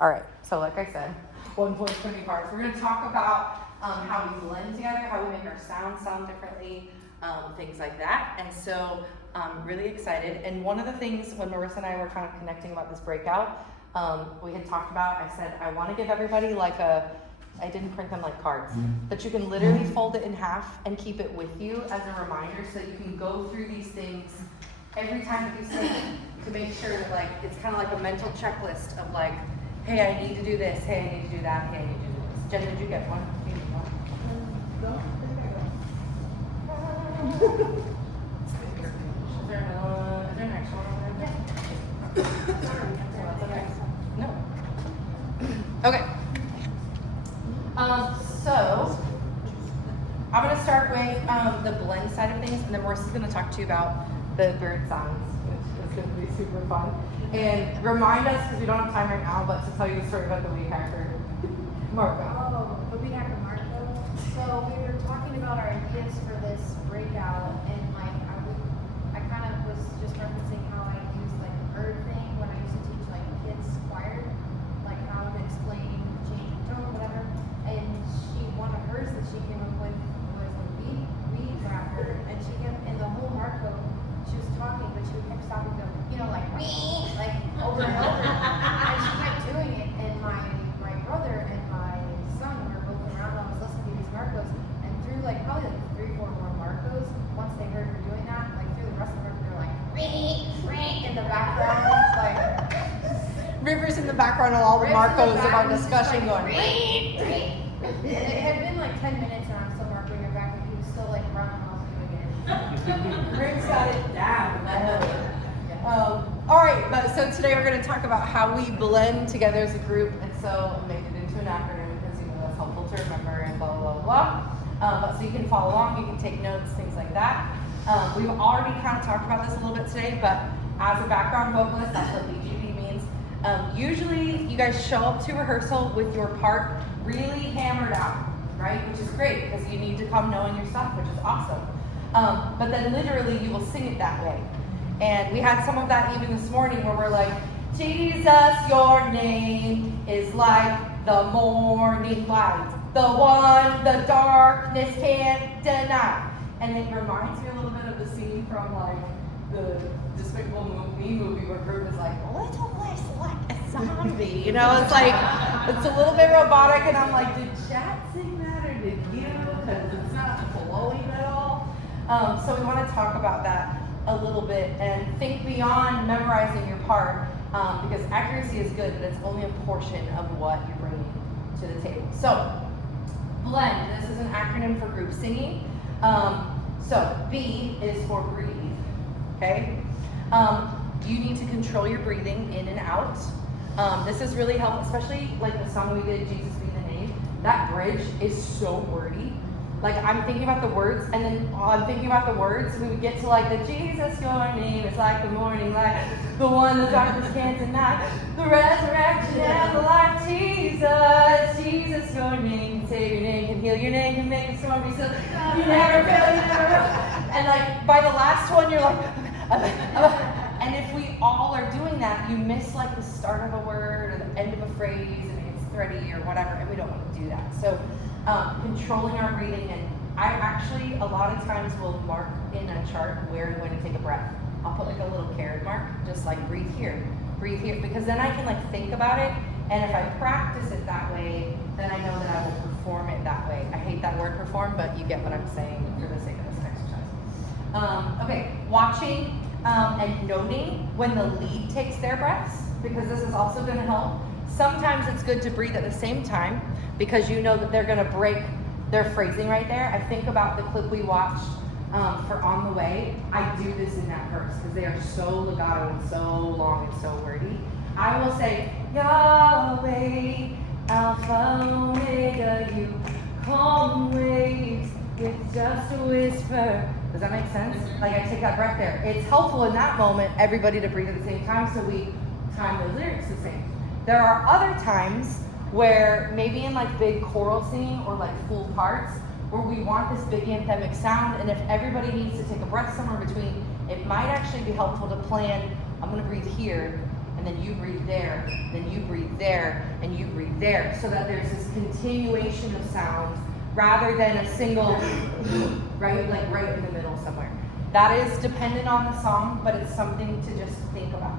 All right, so like I said, 1.20 parts. We're going to talk about how we blend together, how we make our sound differently, things like that. And so I'm really excited. And one of the things when Marissa and I were kind of connecting about this breakout, we had talked about, I said, I want to give everybody like I didn't print them like cards, but you can literally fold it in half and keep it with you as a reminder so you can go through these things every time that you sing to make sure that like it's kind of like a mental checklist of like, hey, I need to do this, hey, I need to do that, hey, I need to do this. Jen, did you get one? You need one? No, Is there an extra one over there? No. Okay. So I'm going to start with the blend side of things, and then Marissa's going to talk to you about the bird sounds, which is going to be super fun. And remind us, because we don't have time right now, but to tell you the story about the weed hacker. Marco. Oh, the weed hacker Marco. So we were talking about our ideas for this breakout, and like I kind of was just referencing how I used like the bird thing when I used to teach like kids choir, like how to explain change in tone, whatever. And one of hers that she came up with was a weed whacker, and she kept in the whole Marco. She was talking, but she kept stopping to, like over and over. And she kept doing it, and my brother and my son were both around. I was listening to these Marcos, and through probably 3-4 more Marcos, once they heard her doing that, through the rest of her, they were like, in the background, Rivers in the background of all the Marcos of our discussion going, And it had been 10 minutes, and I'm still marking her back, and he was still running off doing it. Rick's got it down. All right, so today we're going to talk about how we blend together as a group, and so I made it into an acronym because that's helpful to remember and blah blah blah blah. But so you can follow along, you can take notes, things like that. We've already kind of talked about this a little bit today, but as a background vocalist, that's what BGV means. Usually, you guys show up to rehearsal with your part really hammered out, right? Which is great because you need to come knowing your stuff, which is awesome. But then literally, you will sing it that way. And we had some of that even this morning where we're like, Jesus, your name is like the morning light, the one the darkness can't deny. And it reminds me a little bit of the scene from the Despicable Me movie where Groot is like, little less like a zombie. It's a little bit robotic, and I'm like, did Chad sing that or did you? Because it's not flowing at all. So we want to talk about that a little bit and think beyond memorizing your part, because accuracy is good, but it's only a portion of what you're bringing to the table. So, blend. This is an acronym for group singing. So, B is for breathe. Okay? You need to control your breathing in and out. This is really helpful, especially the song we did, Jesus Be the Name. That bridge is so wordy. I'm thinking about the words, and then while I'm thinking about the words, we would get to the Jesus, your name is like the morning light, the one the darkness can't deny, the resurrection and the life, Jesus, Jesus, your name can save your name, can heal your name, can make the storm be still, you never fail, you never fail. And by the last one, you're and if we all are doing that, you miss the start of a word or the end of a phrase, and it gets thready or whatever, and we don't want to do that. So controlling our breathing, and I actually a lot of times will mark in a chart where I'm going to take a breath. I'll put a little caret mark, just breathe here, because then I can think about it, and if I practice it that way, then I know that I will perform it that way. I hate that word perform, but you get what I'm saying for the sake of this exercise. Okay, watching and noting when the lead takes their breaths, because this is also going to help. Sometimes it's good to breathe at the same time because you know that they're going to break their phrasing right there. I think about the clip we watched for On the Way. I do this in that verse because they are so legato and so long and so wordy. I will say, Yahweh, Alpha, Omega, you calm waves with just a whisper. Does that make sense? I take that breath there. It's helpful in that moment, everybody to breathe at the same time, so we time the lyrics the same. There are other times where maybe in big choral singing or full parts where we want this big anthemic sound, and if everybody needs to take a breath somewhere between, it might actually be helpful to plan, I'm going to breathe here, and then you breathe there, then you breathe there, and you breathe there, so that there's this continuation of sounds rather than a single, right, like right in the middle somewhere. That is dependent on the song, but it's something to just think about.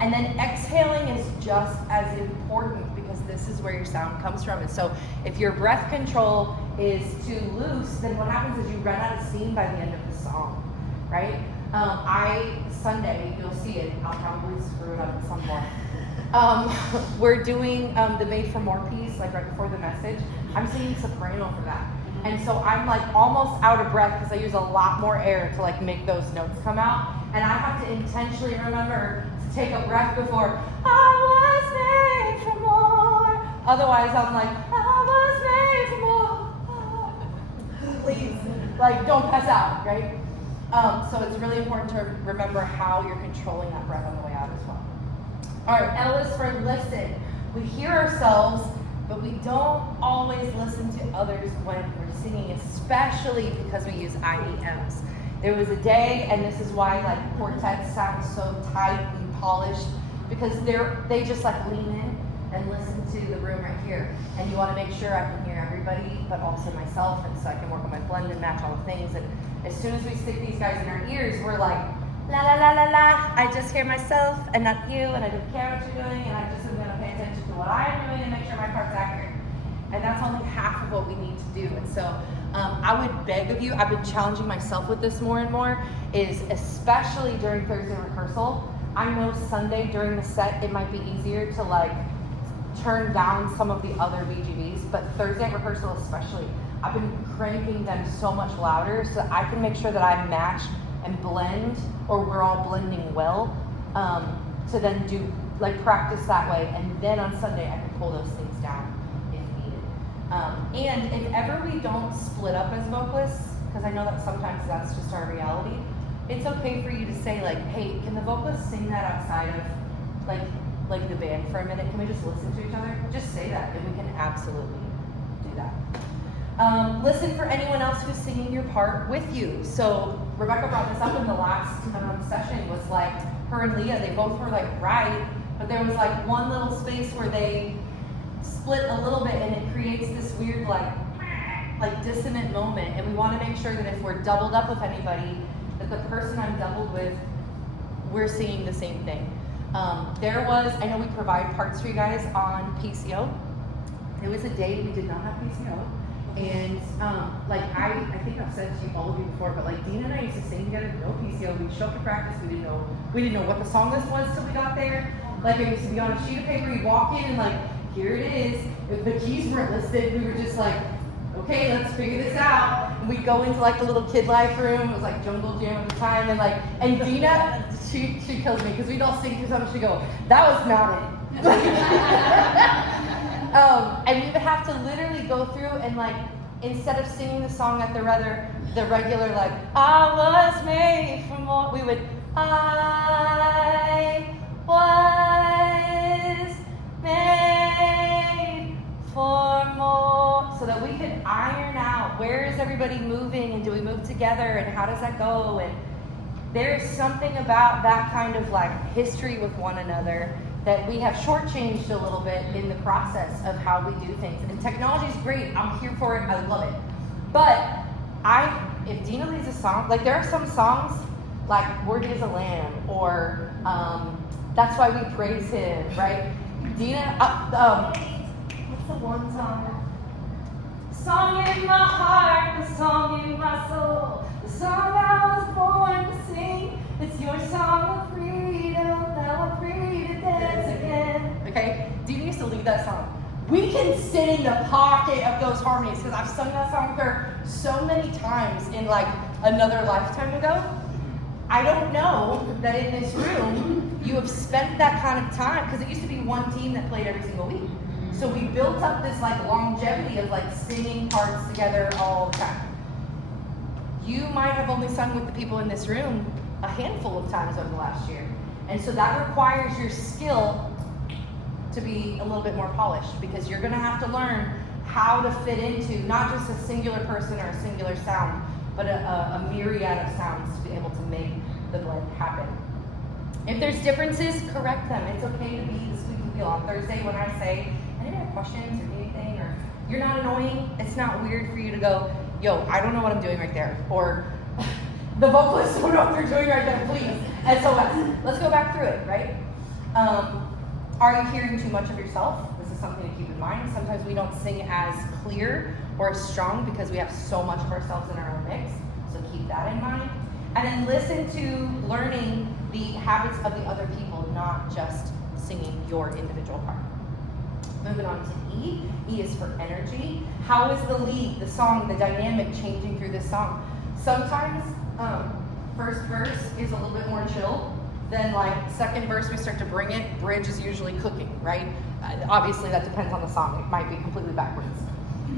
And then exhaling is just as important because this is where your sound comes from. And so if your breath control is too loose, then what happens is you run out of steam by the end of the song, right? Sunday, you'll see it, I'll probably screw it up at some point. We're doing the Made for More piece, like right before the message. I'm singing soprano for that. And so I'm like almost out of breath because I use a lot more air to like make those notes come out. And I have to intentionally remember to take a breath before I was made for more. Otherwise I'm like, I was made for more. Please, like don't pass out, right? So it's really important to remember how you're controlling that breath on the way out as well. All right, L is for listen. We hear ourselves, but we don't always listen to others when we're singing, especially because we use IEMs. There was a day, and this is why like quartets sound so tight and polished, because they just like lean in and listen to the room right here. And you want to make sure I can hear everybody, but also myself, and so I can work on my blend and match all the things. And as soon as we stick these guys in our ears, we're like, la la la la la, I just hear myself and not you, and I don't care what you're doing, and I just am going to pay attention to what I'm doing and make sure my part's accurate. And that's only half of what we need to do. And so I would beg of you, I've been challenging myself with this more and more, is especially during Thursday rehearsal. I know Sunday during the set, it might be easier to like turn down some of the other BGVs, but Thursday rehearsal especially, I've been cranking them so much louder so that I can make sure that I match and blend, or we're all blending well, to then do like practice that way, and then on Sunday I can pull those things down if needed. And if ever we don't split up as vocalists, because I know that sometimes that's just our reality, it's okay for you to say like, hey, can the vocalists sing that outside of like the band for a minute? Can we just listen to each other? Just say that, and we can absolutely do that. Listen for anyone else who's singing your part with you. So Rebecca brought this up in the last session, was like her and Leah, they both were like right, but there was like one little space where they split a little bit, and it creates this weird like dissonant moment. And we want to make sure that if we're doubled up with anybody, that the person I'm doubled with, we're singing the same thing. I know we provide parts for you guys on PCO. There was a day we did not have PCO. And I think I've said to all of you before, but like Dina and I used to sing together, no PCO. We'd show up to practice, we didn't know what the song list was till we got there. Like it used to be on a sheet of paper, you walk in and like, here it is. If the keys weren't listed, we were just like, okay, let's figure this out. And we'd go into like the little kid life room, it was like jungle jam at the time, and Dina, she kills me because we'd all sing through something, she'd go, that was not it. And we would have to literally go through and like, instead of singing the song at the regular like, I was made for more, we would, I was made for more, so that we could iron out where is everybody moving, and do we move together, and how does that go? And there's something about that kind of like history with one another that we have shortchanged a little bit in the process of how we do things. And technology is great. I'm here for it. I love it. But if Dina leads a song, like there are some songs like Worthy as a Lamb, or That's Why We Praise Him, right? Dina, what's the one song? Song in my heart, the song in my soul, the song I was born to sing. It's your song of freedom, now I'm free to dance again. Okay, Dina used to lead that song. We can sit in the pocket of those harmonies, because I've sung that song with her so many times in like another lifetime ago. I don't know that in this room you have spent that kind of time, because it used to be one team that played every single week. So we built up this like longevity of like singing parts together all the time. You might have only sung with the people in this room a handful of times over the last year. And so that requires your skill to be a little bit more polished, because you're gonna have to learn how to fit into not just a singular person or a singular sound, but a myriad of sounds to be able to make the blend happen. If there's differences, correct them. It's okay to be the squeaky wheel. On Thursday when I say, anybody have questions or anything, or you're not annoying, it's not weird for you to go, yo, I don't know what I'm doing right there. Or the vocalists don't know what they're doing right there, please. SOS. Let's go back through it, right? Are you hearing too much of yourself? This is something to keep in mind. Sometimes we don't sing as clear or as strong because we have so much of ourselves in our own mix. So keep that in mind. And then listen to learning the habits of the other people, not just singing your individual part. Moving on to E. E is for energy. How is the lead, the song, the dynamic changing through this song? Sometimes first verse is a little bit more chill. Then like second verse we start to bring it. Bridge is usually cooking, right? Obviously that depends on the song. It might be completely backwards.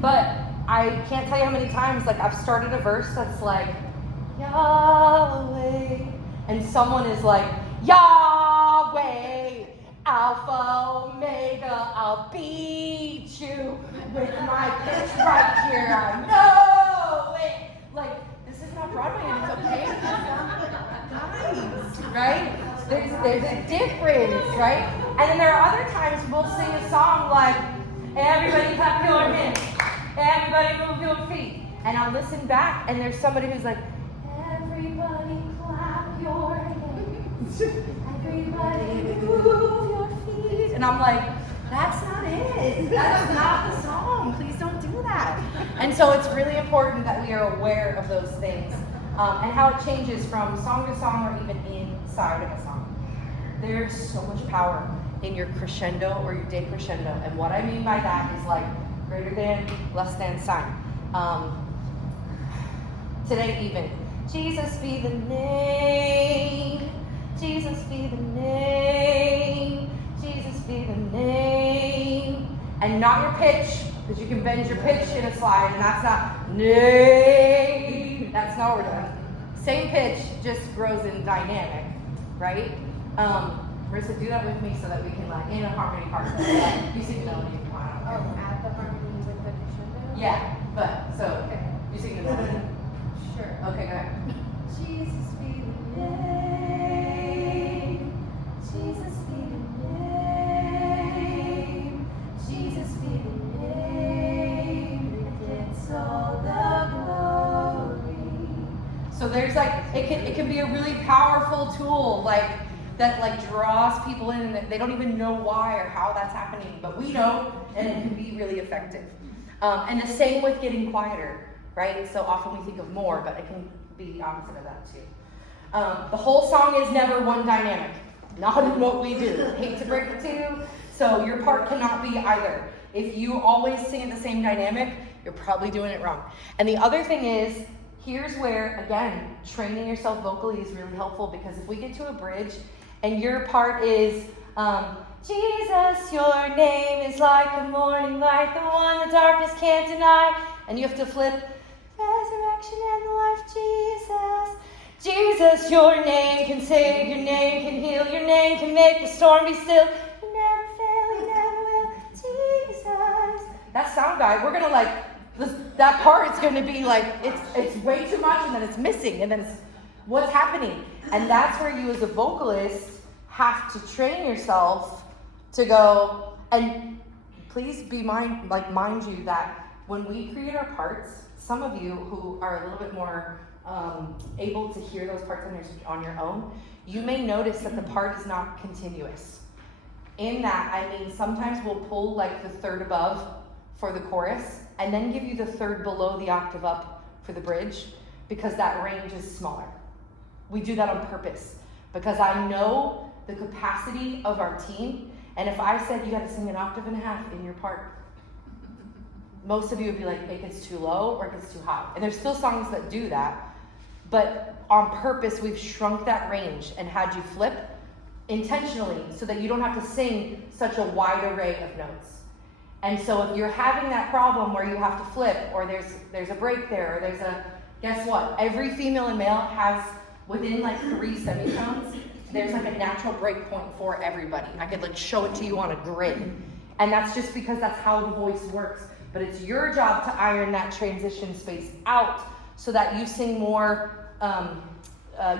But I can't tell you how many times like I've started a verse that's like Yahweh, and someone is like Yahweh, Alpha, Omega, I'll beat you with my pitch right here. I know it. Like, this is not Broadway and it's okay. Guys, right? There's a difference, right? And then there are other times we'll sing a song like, everybody clap your hands, everybody move your feet. And I'll listen back and there's somebody who's like, everybody clap your hands, everybody move your feet. And I'm like, that's not it. That's not the song. Please don't do that. And so it's really important that we are aware of those things and how it changes from song to song or even inside of a song. There's so much power in your crescendo or your decrescendo. And what I mean by that is like greater than, less than sign. Today even, Jesus be the name, Jesus be the name, Jesus be the name. And not your pitch, because you can bend your pitch in a slide, and that's not name. That's not what we're doing. Same pitch, just grows in dynamic, right? Marissa, do that with me so that we can like in a harmony part. You sing the melody if you want. Oh, add the harmony with the crescendo? Yeah, but so Okay. you sing the melody. Sure. Okay, go ahead. Jesus be the name, Jesus be the name, Jesus be the name that gets all the glory. So there's like it can be a really powerful tool like that like draws people in and they don't even know why or how that's happening, but we know, and it can be really effective. And the same with getting quieter, right? So often we think of more, but it can be the opposite of that too. The whole song is never one dynamic, not in what we do. Hate to break it to you. So your part cannot be either. If you always sing in the same dynamic, you're probably doing it wrong. And the other thing is, here's where, again, training yourself vocally is really helpful, because if we get to a bridge and your part is, Jesus, your name is like the morning light, the one the darkness can't deny, and you have to flip, resurrection and the life, Jesus. Jesus, your name can save, your name can heal, your name can make the storm be still. You never fail, you never will, Jesus. That sound guide, we're gonna like, that part is gonna be like, it's way too much and then it's missing and then it's, what's happening? And that's where you as a vocalist have to train yourself to go, and please be mind you that when we create our parts, some of you who are a little bit more able to hear those parts on your own, you may notice that the part is not continuous. In that, I mean, sometimes we'll pull like the third above for the chorus and then give you the third below the octave up for the bridge, because that range is smaller. We do that on purpose because I know the capacity of our team, and if I said you got to sing an octave and a half in your part, most of you would be like, it gets too low or it gets too high. And there's still songs that do that, but on purpose, we've shrunk that range and had you flip intentionally so that you don't have to sing such a wide array of notes. And so if you're having that problem where you have to flip, or there's a break there, or there's a, guess what? Every female and male has, within like 3 semitones, there's like a natural break point for everybody. I could like show it to you on a grid. And that's just because that's how the voice works. But it's your job to iron that transition space out so that you sing more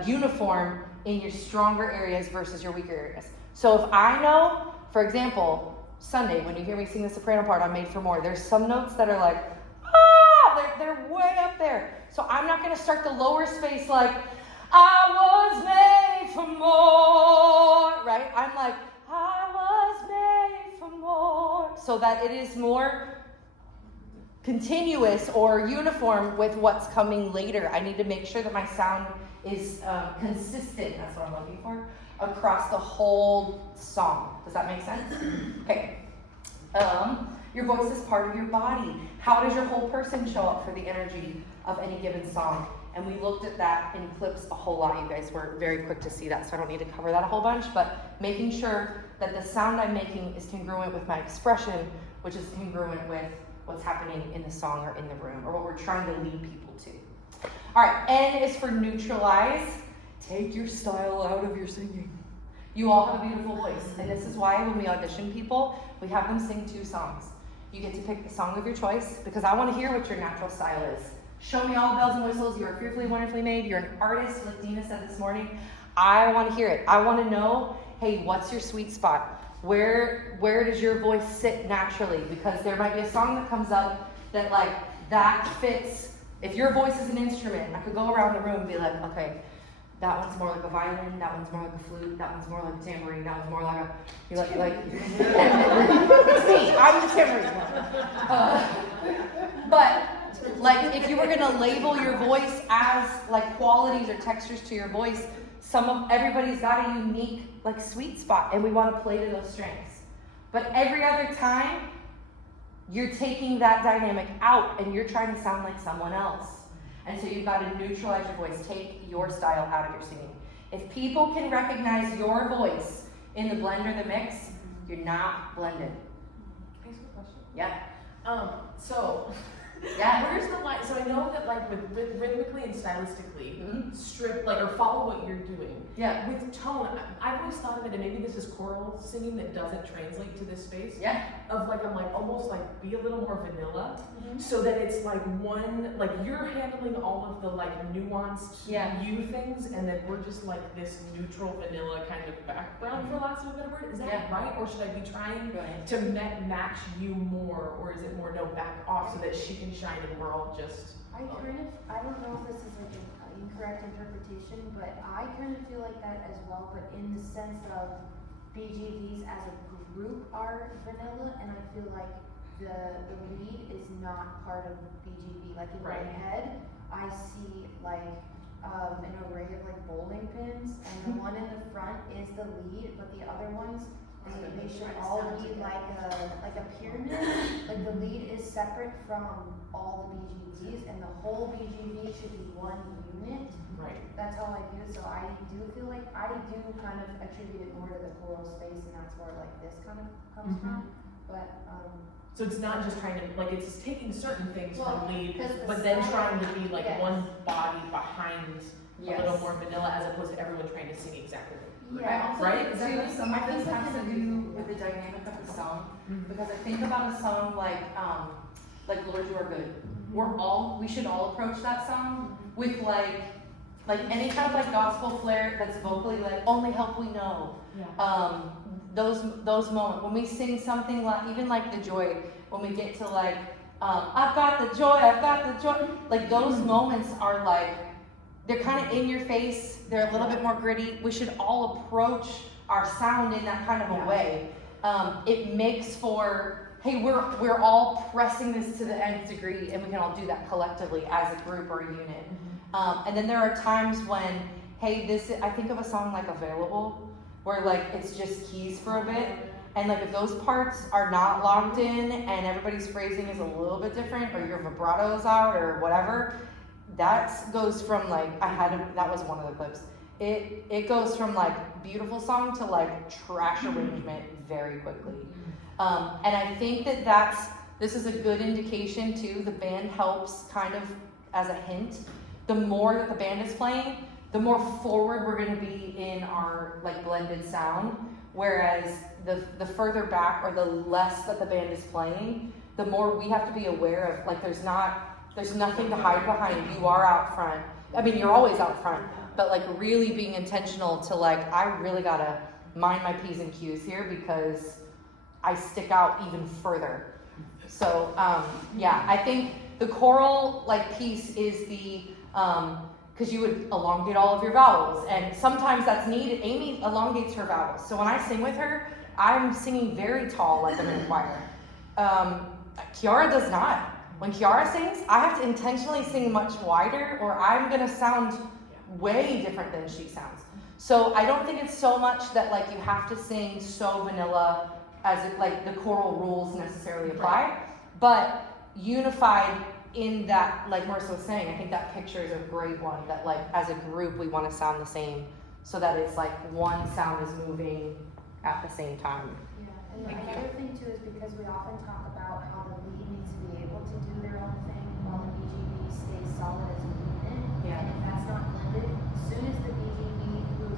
uniform in your stronger areas versus your weaker areas. So if I know, for example, Sunday, when you hear me sing the soprano part on Made for More, there's some notes that are like, they're way up there. So I'm not going to start the lower space like, I was made for more, right? I'm like, I was made for more. So that it is more continuous or uniform with what's coming later. I need to make sure that my sound is consistent, that's what I'm looking for, across the whole song. Does that make sense? Okay. Your voice is part of your body. How does your whole person show up for the energy of any given song? And we looked at that in clips a whole lot. You guys were very quick to see that, so I don't need to cover that a whole bunch, but making sure that the sound I'm making is congruent with my expression, which is congruent with what's happening in the song or in the room, or what we're trying to lead people to. All right, N is for neutralize. Take your style out of your singing. You all have a beautiful voice, and this is why when we audition people, we have them sing 2 songs. You get to pick the song of your choice, because I want to hear what your natural style is. Show me all the bells and whistles. You are fearfully, wonderfully made. You're an artist, like Dina said this morning. I want to hear it. I want to know, hey, what's your sweet spot? Where does your voice sit naturally? Because there might be a song that comes up that like that fits. If your voice is an instrument, I could go around the room and be like, okay, that one's more like a violin, that one's more like a flute, that one's more like a tambourine, that one's more like a, you're like it's me, I'm the tambourine. But like if you were gonna label your voice as like qualities or textures to your voice, everybody's got a unique like sweet spot, and we want to play to those strengths. But every other time, you're taking that dynamic out and you're trying to sound like someone else. And so you've got to neutralize your voice. Take your style out of your singing. If people can recognize your voice in the blend or the mix, you're not blended. Can I ask you a question? Yeah. So Yeah. where's the line? So I know that like with rhythmically and stylistically, strip like or follow what you're doing. Yeah. With tone, I've always thought of it, and maybe this is choral singing that doesn't translate to this space. Yeah. Of like I'm like almost like be a little more vanilla, so that it's like one like you're handling all of the like nuanced you things, and then we're just like this neutral vanilla kind of background, for lack of a better word. Is that right, or should I be trying to match you more, or is it more no back off so that she can shine and we're all just? I don't know if this is like an incorrect interpretation, but I kind of feel like that as well, but in the sense of BGVs as a group are vanilla, and I feel like the lead is not part of BGV. Like in my head, I see like an array of like bowling pins, and the one in the front is the lead, but the other ones, they should all be like a pyramid. Like the lead is separate from all the BGVs, and the whole BGV should be one unit. Right. That's how I do it. So I do feel like I do kind of attribute it more to the choral space, and that's where like this kind of comes from. But so it's not just trying to like it's taking certain things from lead, 'cause but the then style- trying to be like one body behind a little more vanilla, as opposed to everyone trying to sing exactly. Yeah. Right? Too, some of this has to do with the dynamic of the song. Because I think about a song like Lord You Are Good. We should all approach that song with like any kind of like gospel flair that's vocally like Only Help We Know. Yeah. Those moments when we sing something like even like the joy, when we get to like I've got the joy, like those moments are like they're kind of in your face, they're a little bit more gritty. We should all approach our sound in that kind of a way. It makes for, hey, we're all pressing this to the nth degree, and we can all do that collectively as a group or a unit. And then there are times when, hey, I think of a song like Available, where like it's just keys for a bit. And like if those parts are not locked in and everybody's phrasing is a little bit different, or your vibrato's out or whatever, that goes from like, that was one of the clips. It goes from like beautiful song to like trash arrangement very quickly. And I think this is a good indication too. The band helps kind of as a hint. The more that the band is playing, the more forward we're going to be in our like blended sound. Whereas the further back or the less that the band is playing, the more we have to be aware of like there's nothing to hide behind. You are out front. I mean, you're always out front, but like really being intentional to like, I really gotta mind my P's and Q's here because I stick out even further. So yeah, I think the choral like piece is the, because you would elongate all of your vowels, and sometimes that's needed. Amy elongates her vowels. So when I sing with her, I'm singing very tall like I'm in a choir. Kiara does not. When Kiara sings, I have to intentionally sing much wider or I'm gonna sound way different than she sounds. So I don't think it's so much that like you have to sing so vanilla as if like the choral rules necessarily apply, but unified in that, like Marissa was saying, I think that picture is a great one, that like as a group we want to sound the same so that it's like one sound is moving at the same time. Yeah, and another thing too is because we often talk about how the lead needs to be able to do their own thing while the BGB stays solid as a unit. Yeah. And if that's not blended, as soon as the BGB the lead who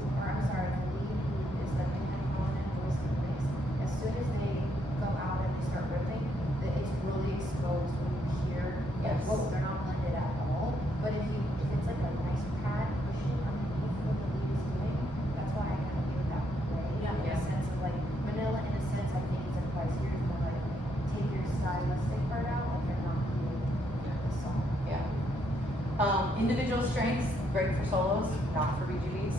is the main component and voice in the mix, as soon as they go out and they start ripping, it's really exposed when you hear, Yes. whoa, they're not blended at all. But if it's like a nice pad pushing underneath what the lead is doing, that's why I kind of give it that way. Yeah. In a sense of like vanilla, in a sense, I think it's applies here is more like take your stylistic part out, like you're not doing the song. Yeah. Individual strengths, great for solos, not for BGBs.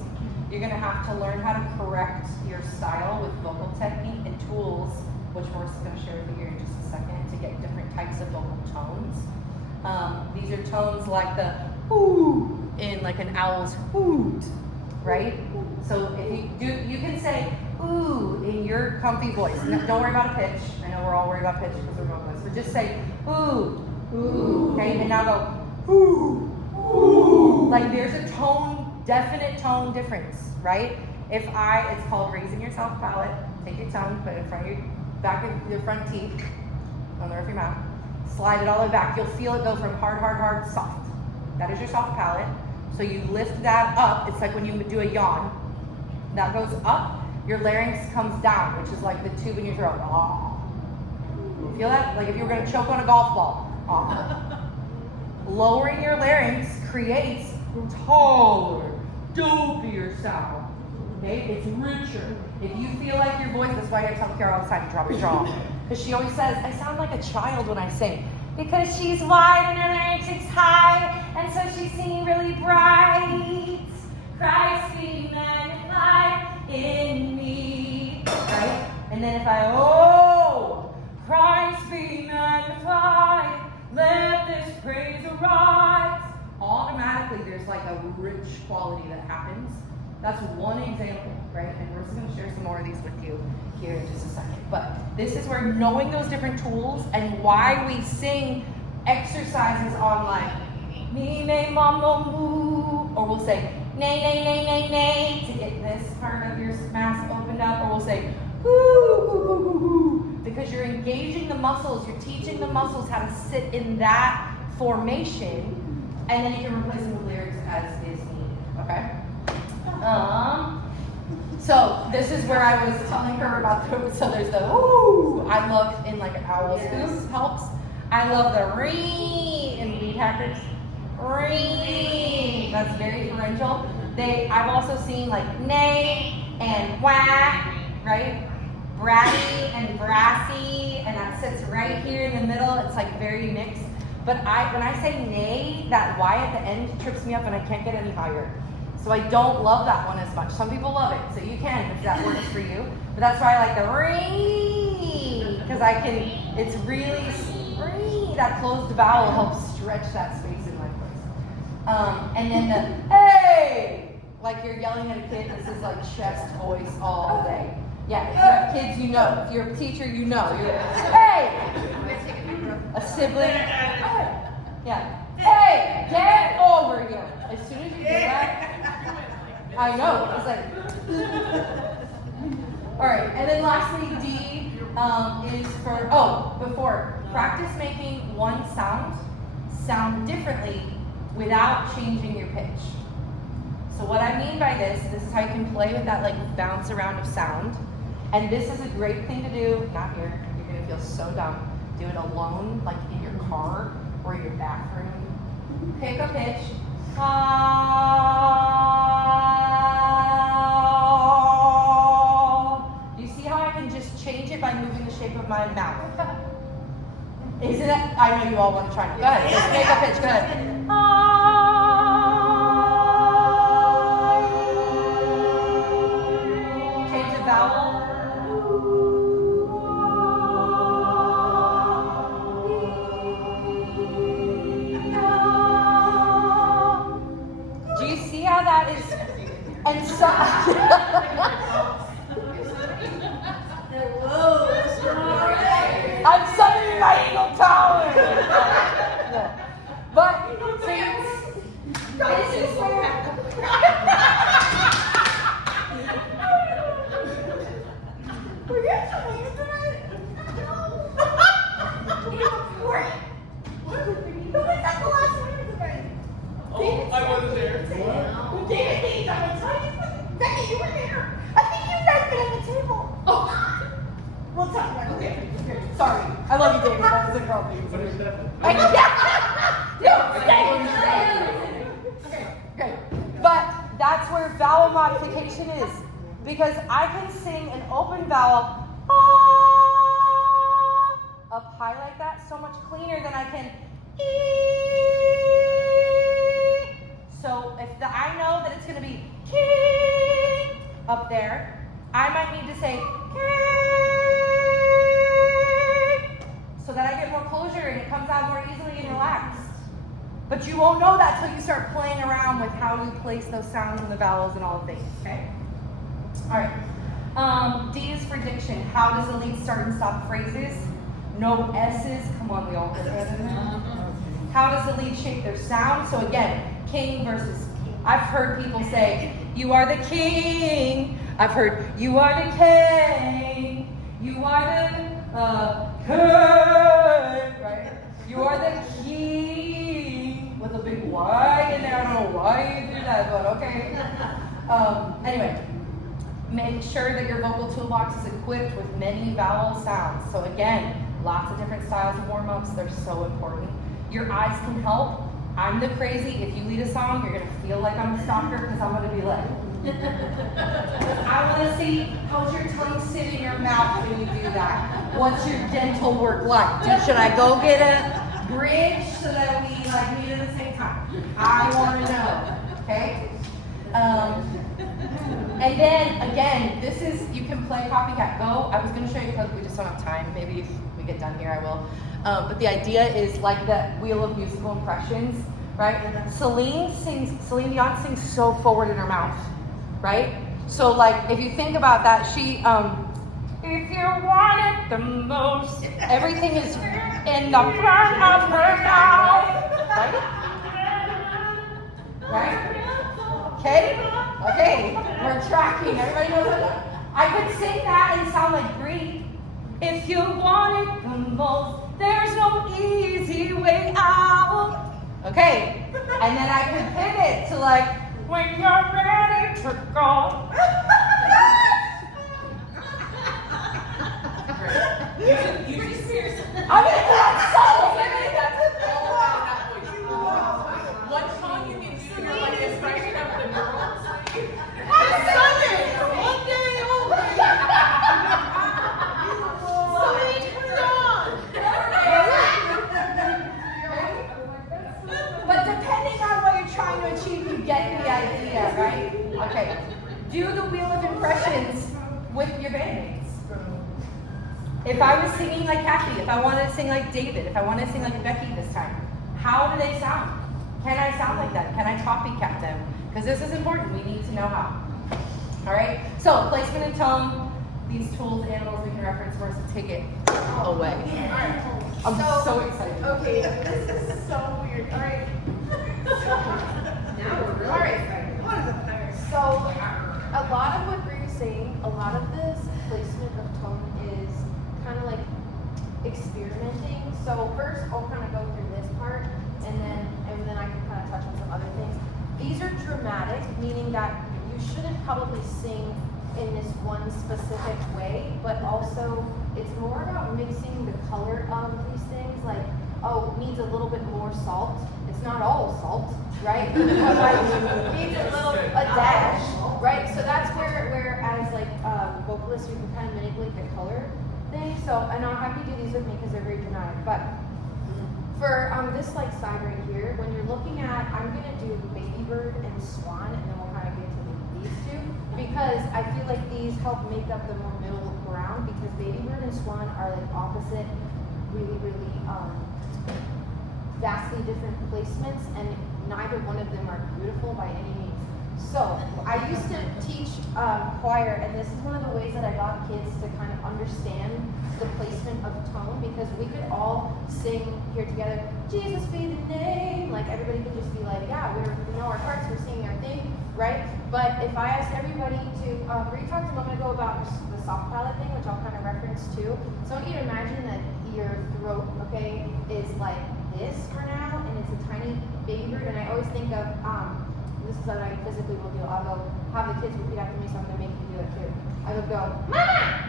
You're gonna have to learn how to correct your style with vocal technique and tools, which Marissa's gonna share with you here in just a second, to get different types of vocal tones. These are tones like the ooh in like an owl's hoot, right? So if you do, you can say ooh in your comfy voice. No, don't worry about a pitch. I know we're all worried about pitch because we're vocalists, but just say ooh, ooh, okay? And now go ooh, ooh. Like there's a tone, definite tone difference, right? It's called raising your self palate. Take your tongue, put it in front of your back of your front teeth, on the roof of your mouth. Slide it all the way back. You'll feel it go from hard, hard, hard, soft. That is your soft palate. So you lift that up. It's like when you do a yawn. That goes up. Your larynx comes down, which is like the tube in your throat. Ah. Feel that? Like if you were going to choke on a golf ball. Ah. Lowering your larynx creates taller, dopier sound. Okay? It's richer. If you feel like your voice, that's why I tell Kara all the time, drop your jaw. Because she always says, I sound like a child when I sing. Because she's wide and her larynx is high, and so she's singing really bright. Christ be magnified in me. Right? And then if Christ be magnified, let this praise arise. Automatically there's like a rich quality that happens. That's one example, right? And we're just going to share some more of these with you here in just a second. But this is where knowing those different tools and why we sing exercises on like me, me, mama, moo, or we'll say nay, nay, nay, nay, nay to get this part of your mask opened up, or we'll say whoo, whoo, whoo, whoo, whoo, because you're engaging the muscles, you're teaching the muscles how to sit in that formation, and then you can replace them with lyrics as is needed, okay? So this is where I was telling her about so there's the ooh, I love in like owl's hoot helps. I love the ree in Weed Hackers. Ree, that's very pharyngeal. I've also seen like nay and wah, right? Bratty and brassy, and that sits right here in the middle. It's like very mixed. But when I say nay, that Y at the end trips me up and I can't get any higher. So I don't love that one as much. Some people love it, so you can if that works for you. But that's why I like the ring, because it's really ring. That closed vowel helps stretch that space in my voice. And then the hey, like you're yelling at a kid. This is like chest voice all day. Yeah, if you have kids, you know. If you're a teacher, you know. You're hey, a sibling. Yeah. Hey, get over here. As soon as you do that, I know. It's like, all right. And then lastly, D is for, before, practice making one sound differently without changing your pitch. So what I mean by this is how you can play with that like bounce around of sound. And this is a great thing to do, not here, you're gonna feel so dumb. Do it alone, like in your car or your bathroom. Pick a pitch. Ah. shape of my mouth. Isn't it? I know you all want to try. Go ahead. Just make a pitch. Go ahead. Change the vowel. Do you see how that is? And so. I'm summoning my Eagle Tower! No. But, see, this is where... Were you doing it tonight? No. Wait. Who was that the last one tonight? Oh, I wasn't there. David, I'm gonna tell you. Becky, you were there. I think you guys been at the table. Oh. We'll talk about it later. Sorry. I love you, David. That was a girl thing. Okay. But that's where vowel modification is. Because I can sing an open vowel up high like that so much cleaner than I can So if I know that it's going to be up there, I might need to say so that I get more closure and it comes out more easily and relaxed. But you won't know that till you start playing around with how you place those sounds and the vowels and all the things, okay? All right. D is for diction. How does a lead start and stop phrases? No S's. Come on, we all get that in there. How does the lead shape their sound? So again, king versus king. I've heard people say, you are the king. I've heard, you are the king. You are the king, right? You are the king with a big Y in there. I don't know why you do that, but okay. Anyway, make sure that your vocal toolbox is equipped with many vowel sounds. So again, lots of different styles of warm-ups. They're so important. Your eyes can help. I'm the crazy. If you lead a song, you're going to feel like I'm a stalker because I'm going to be like, I want to see how's your tongue sit in your mouth when you do that. What's your dental work like? Should I go get a bridge so that we like meet at the same time? I want to know. Okay. And then again, this is you can play copycat. Go. I was going to show you because we just don't have time. Maybe if we get done here, I will. But the idea is like that wheel of musical impressions, right? Celine Dion sings so forward in her mouth, right? So like if you think about that, she if you want it the most, everything is in the front of her mouth, right? Right? Okay? Okay, we're tracking. Everybody knows what I could sing that and sound like Brie. If you want it the most, there's no easy way out. Okay, and then I could pivot to like, when you're ready to go. You just hear something. I'm gonna do that solo, baby. One song you can do, you're like expression of the girls. I'm singing. One day But depending on what you're trying to achieve, you get the idea, right? Okay. Do the wheel of impressions with your bandmates. If I was singing like Kathy, if I wanted to sing like David, if I wanted to sing like Becky this time, how do they sound? Can I sound like that? Can I copycat them? Because this is important. We need to know how. All right? So, placement and tone, these tools, animals we can reference for us to take it away. I'm so excited. Okay, this is so weird. All right. Now we're really excited. What is it there? So, a lot of what Bree was saying, a lot of this placement of tone is kind of like experimenting. So first, I'll kind of go through this part, and then I can kind of touch on some other things. These are dramatic, meaning that you shouldn't probably sing in this one specific way, but also it's more about mixing the color of these things. Like, oh, needs a little bit more salt. It's not all salt, right? But like, needs a dash, right? So that's where as like vocalists, you can kind of manipulate the color. thing. So, and I'll have you do these with me because they're very dramatic. But for this like side right here, when you're looking at, I'm gonna do baby bird and swan, and then we'll kind of get to these two because I feel like these help make up the more middle ground because baby bird and swan are like opposite, really, really vastly different placements, and neither one of them are beautiful by any means. So I used to teach choir, and this is one of the ways that I got kids to kind of understand the placement of tone, because we could all sing here together, Jesus be the name, like everybody could just be like, yeah, we know our parts, we're singing our thing, right? But if I asked everybody to, we talked a moment ago about the soft palate thing, which I'll kind of reference too. So I want you to imagine that your throat, okay, is like this for now, and it's a tiny baby bird, and I always think of, this is what I physically will do. I'll go have the kids repeat after me, so I'm gonna make you do it too. I would go, Mama!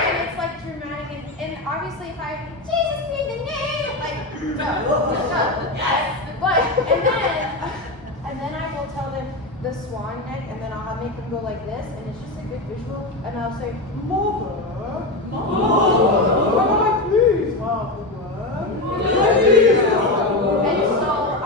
And it's like dramatic, and obviously if I, Jesus be the name, like, no. Yes. But, and then I will tell them the swan neck, and then I'll make them go like this, and it's just a good visual, and I'll say, Mother, please, Mother. And so I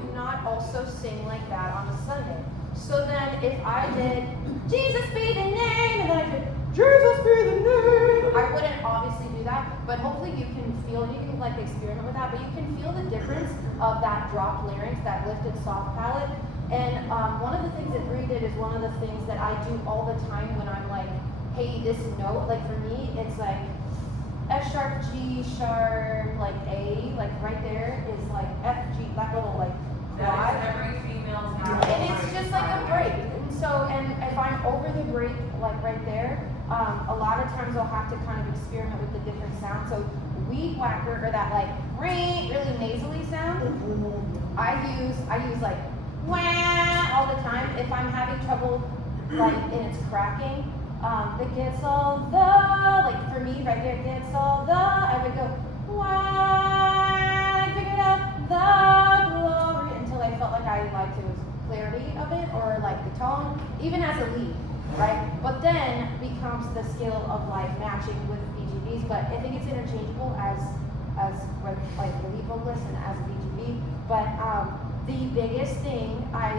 would not also sing like that on a Sunday. So then if I did Jesus be the name, and then I did Jesus be the name, I wouldn't obviously do that, but hopefully you can feel, you can like experiment with that, but you can feel the difference of that dropped larynx, that lifted soft palate. And one of the things that Brie did is one of the things that I do all the time when I'm like, hey, this note, like for me, it's like F sharp, G sharp, like A, like right there is like F, G, that little like quad. Every female's now. And it's just like a break. And so, and if I'm over the break, like right there, a lot of times I'll have to kind of experiment with the different sounds. So weed whacker, or that like really nasally sound, I use like wah all the time. If I'm having trouble, like, and it's cracking, it gets all the, like for me right there, it gets all the, I would go, why, I figured out the glory, until I felt like I liked it was clarity of it, or like the tone, even as a lead, right? But then becomes the skill of like matching with BGBs, but I think it's interchangeable as like the lead vocalist and as a BGB, but the biggest thing I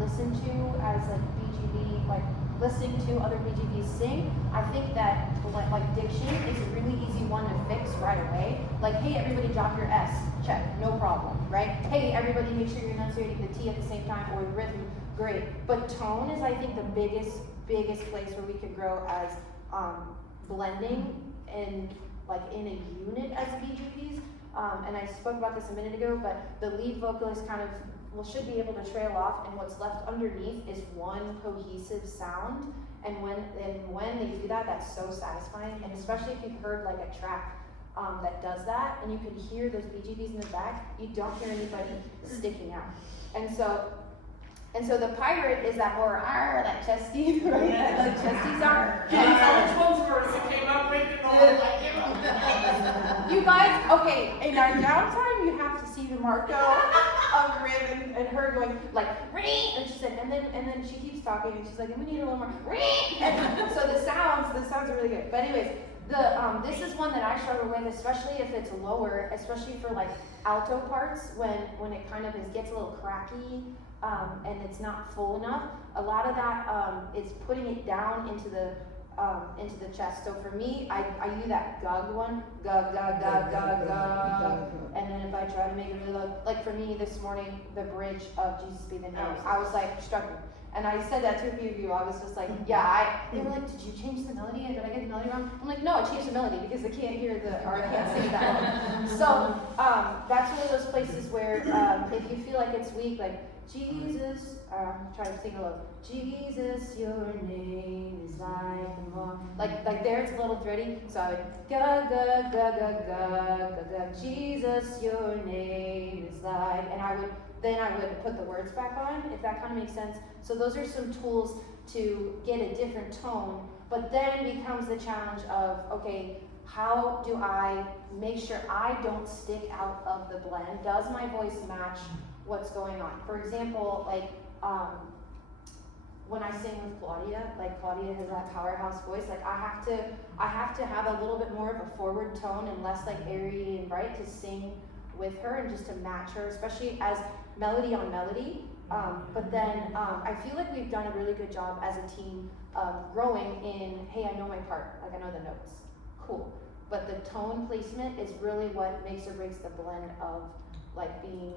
listen to as like BGB, like listening to other BGBs sing, I think that like diction is a really easy one to fix right away. Like, hey, everybody drop your S, check, no problem, right? Hey, everybody make sure you're enunciating the T at the same time, or the rhythm, great. But tone is, I think, the biggest place where we could grow as blending and like in a unit as BGBs. And I spoke about this a minute ago, but the lead vocalist kind of should be able to trail off, and what's left underneath is one cohesive sound. And when they do that, that's so satisfying. And especially if you've heard like a track that does that, and you can hear those BGBs in the back, you don't hear anybody sticking out. And so the pirate is that more that chesty, right? Yeah. Like chesties are. Which one's first? It came out right there. You guys, okay, in our downtime, you have to see the Marco of Riv and her going like, ring, and she said, and then she keeps talking, and she's like, and we need a little more, ring, and so the sounds are really good. But anyways, this is one that I struggle with, especially if it's lower, especially for like alto parts, when it kind of gets a little cracky, and it's not full enough. A lot of that is putting it down into the chest. So for me, I do that gug one, gug, and then if I try to make it really low, like for me this morning, the bridge of Jesus Be the Name, I was like struggling. And I said that to a few of you, I was just like, yeah, they were like, did you change the melody? Did I get the melody wrong? I'm like, no, I changed the melody because I can't hear or I can't sing that one. So that's one of those places where if you feel like it's weak, like, Jesus, try to sing along. Jesus, your name is like the morning. Like there it's a little thready. So I would ga ga ga ga ga ga ga. Jesus, your name is like, and I would put the words back on, if that kind of makes sense. So those are some tools to get a different tone. But then becomes the challenge of, okay, how do I make sure I don't stick out of the blend? Does my voice match what's going on? For example, like when I sing with Claudia, like Claudia has that powerhouse voice, like I have to have a little bit more of a forward tone and less like airy and bright to sing with her and just to match her, especially as melody on melody. But then I feel like we've done a really good job as a team growing in, hey, I know my part, like I know the notes, cool. But the tone placement is really what makes or breaks the blend of like being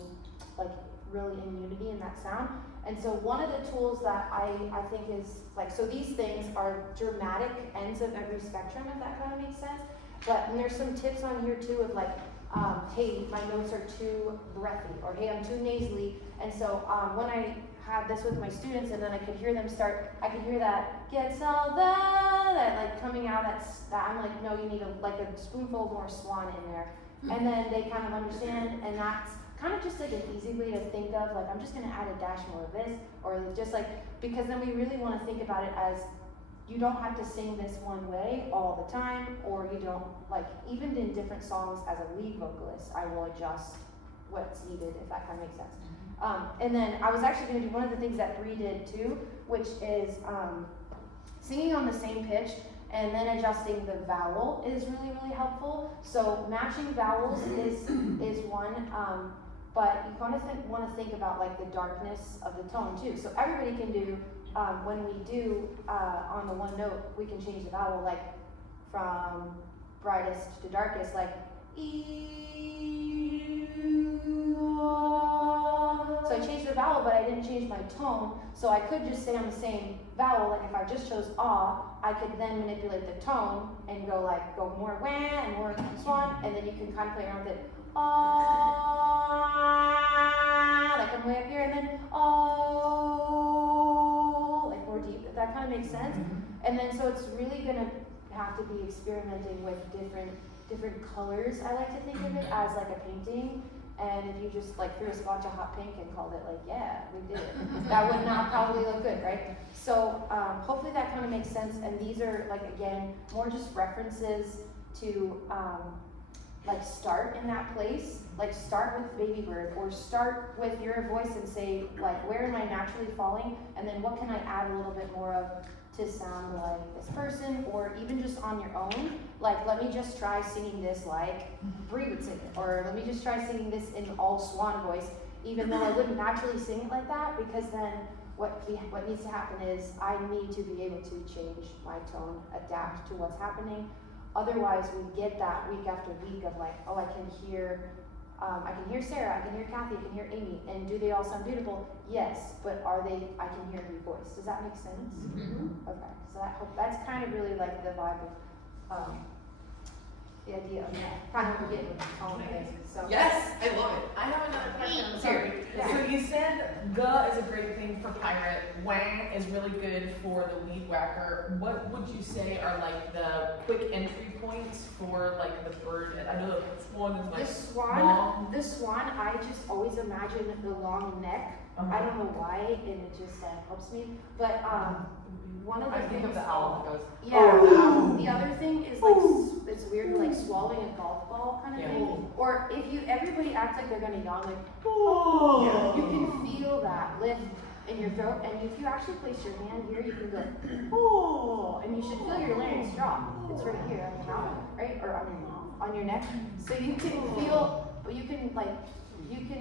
like really in unity in that sound. And so one of the tools that I think is like, so these things are dramatic ends of every spectrum, if that kind of makes sense. But and there's some tips on here too of like, hey, my notes are too breathy, or hey, I'm too nasally. And so when I had this with my students, and then I could hear them start, I could hear that gets all that like coming out. That I'm like, no, you need a spoonful more swan in there, and then they kind of understand, and that's kind of just like an easy way to think of like I'm just gonna add a dash more of this, or just like, because then we really want to think about it as you don't have to sing this one way all the time, or you don't, like, even in different songs as a lead vocalist, I will adjust what's needed, if that kind of makes sense. And then I was actually going to do one of the things that Bree did too, which is singing on the same pitch and then adjusting the vowel is really, really helpful. So matching vowels is one, but you kind of want to think about like the darkness of the tone too. So everybody can do, when we do on the one note, we can change the vowel like from brightest to darkest, like so I changed the vowel, but I didn't change my tone. So I could just stay on the same vowel. Like if I just chose ah, I could then manipulate the tone and go more wah and more swan, and then you can kind of play around with it. Ah, like I'm way up here, and then oh, like more deep. If that kind of makes sense. And then so it's really gonna have to be experimenting with different colors. I like to think of it as like a painting. And if you just like threw a splotch of hot pink and called it like, yeah, we did it, that would not probably look good, right? So hopefully that kind of makes sense. And these are like, again, more just references to like start in that place, like start with Baby Bird, or start with your voice and say like, where am I naturally falling? And then what can I add a little bit more of to sound like this person, or even just on your own, like let me just try singing this like Bree would sing it, or let me just try singing this in all swan voice, even though I wouldn't naturally sing it like that, because then what needs to happen is I need to be able to change my tone, adapt to what's happening. Otherwise we get that week after week of like, oh, I can hear Sarah, I can hear Kathy, I can hear Amy, and do they all sound beautiful? Yes, but I can hear every voice. Does that make sense? Okay, so that's kind of really like the vibe of the idea of kind of getting with the tone thing. So Yes, I love it. I have another question. I'm sorry. Yeah. So you said "ga" is a great thing for pirate, "wang" is really good for the lead whacker. What would you say are like the quick entry points for like the bird? I know the swan is like long. The swan, I just always imagine the long neck. I don't know why, and it just helps me. But one of the I think of things, the owl that goes. the other thing is like it's weird, like swallowing a golf ball kind of thing. Or if everybody acts like they're gonna yawn, like you can feel that lift in your throat, and if you actually place your hand here, you can go and you should feel your larynx drop. It's right here on your mouth, right, or on your neck. So you can feel, but you can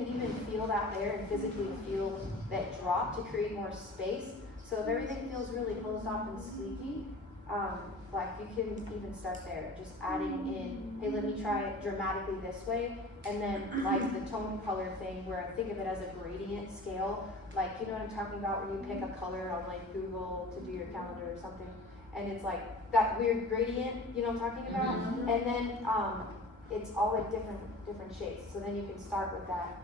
even feel that there and physically feel that drop to create more space. So if everything feels really closed off and squeaky, like you can even start there, just adding in, hey, let me try it dramatically this way, and then like the tone color thing where I think of it as a gradient scale, like you know what I'm talking about, where you pick a color on like Google to do your calendar or something, and it's like that weird gradient, you know what I'm talking about, and then it's all like different shapes. So then you can start with that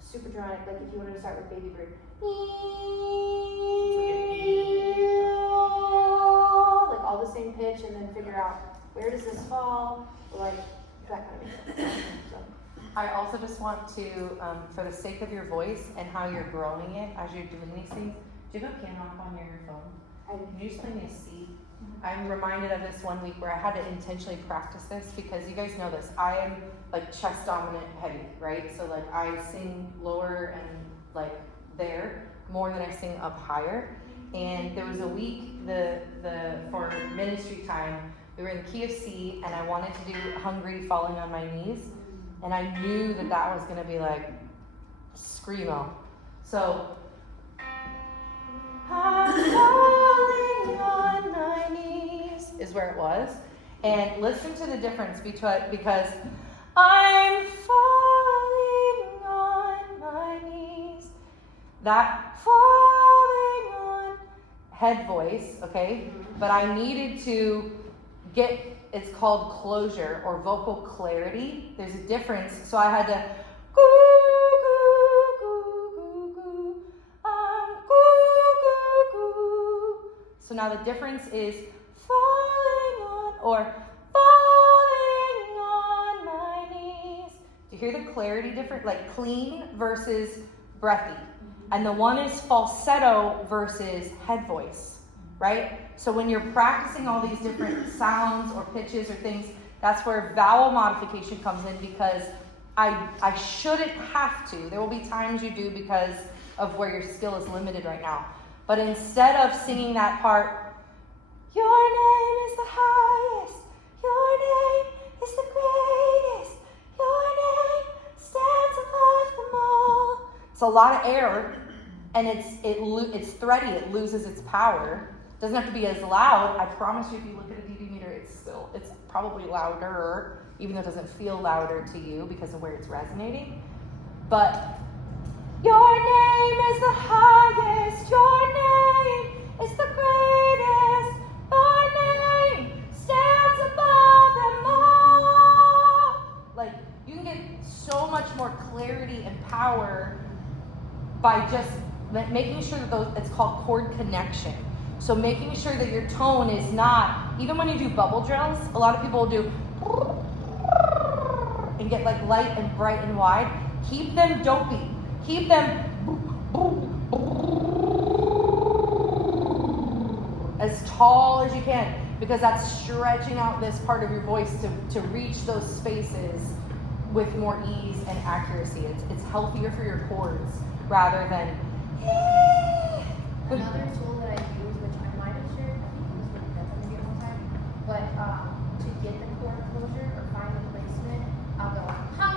super dramatic, like if you wanted to start with Baby Bird, like all the same pitch, and then figure out where does this fall, like that kind of makes sense. So. I also just want to, for the sake of your voice and how you're growing it as you're doing these things, do you have a piano app on your phone? Can you just play me a C? I'm reminded of this one week where I had to intentionally practice this because you guys know this. I am like chest dominant heavy, right? So like I sing lower and like there. more than I sing up higher. And there was a week for ministry time, we were in the key of C, and I wanted to do Hungry Falling on My Knees, and I knew that was gonna be like screamo. So I'm falling on my knees is where it was. And listen to the difference because I'm falling on my knees. That falling on head voice, okay? But I needed to get, it's called closure or vocal clarity. There's a difference. So I had to goo, goo, goo, goo, goo. Goo, goo, goo. So now the difference is falling on or falling on my knees. Do you hear the clarity difference? Like clean versus breathy. And the one is falsetto versus head voice, right? So when you're practicing all these different sounds or pitches or things, that's where vowel modification comes in, because I shouldn't have to. There will be times you do because of where your skill is limited right now. But instead of singing that part, your name is the highest, your name is the greatest, your name stands above them all. It's a lot of air, and it's thready, it loses its power. It doesn't have to be as loud. I promise you, if you look at a dB meter, it's probably louder, even though it doesn't feel louder to you because of where it's resonating. But your name is the highest, your name is the greatest, your name stands above them all. Like, you can get so much more clarity and power by just making sure that it's called chord connection. So making sure that your tone is not, even when you do bubble drills, a lot of people will do and get like light and bright and wide. Keep them dopey. Keep them as tall as you can, because that's stretching out this part of your voice to reach those spaces with more ease and accuracy. It's healthier for your chords rather than. Another tool that I use, which I might have shared, I think it was with Beth maybe at one time, but to get the chord closure or find the placement, I'll go hum,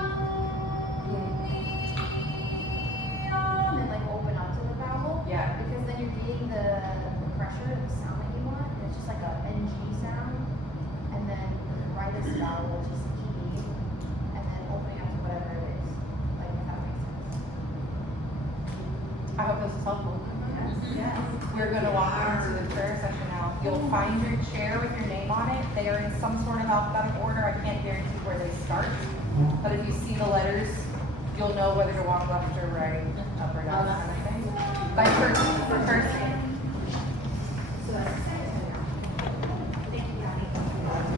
and then like open up to the vowel. Yeah. Because then you're getting the pressure and the sound that you want, and it's just like a NG sound, and then the brightest vowel, which is E, and then opening up to whatever it is. Like, if that makes sense. I hope this is helpful. Yes. We're going to walk into the prayer session now. You'll find your chair with your name on it. They are in some sort of alphabetical order. I can't guarantee where they start. But if you see the letters, you'll know whether to walk left or right, up or down, kind of thing. By cursing.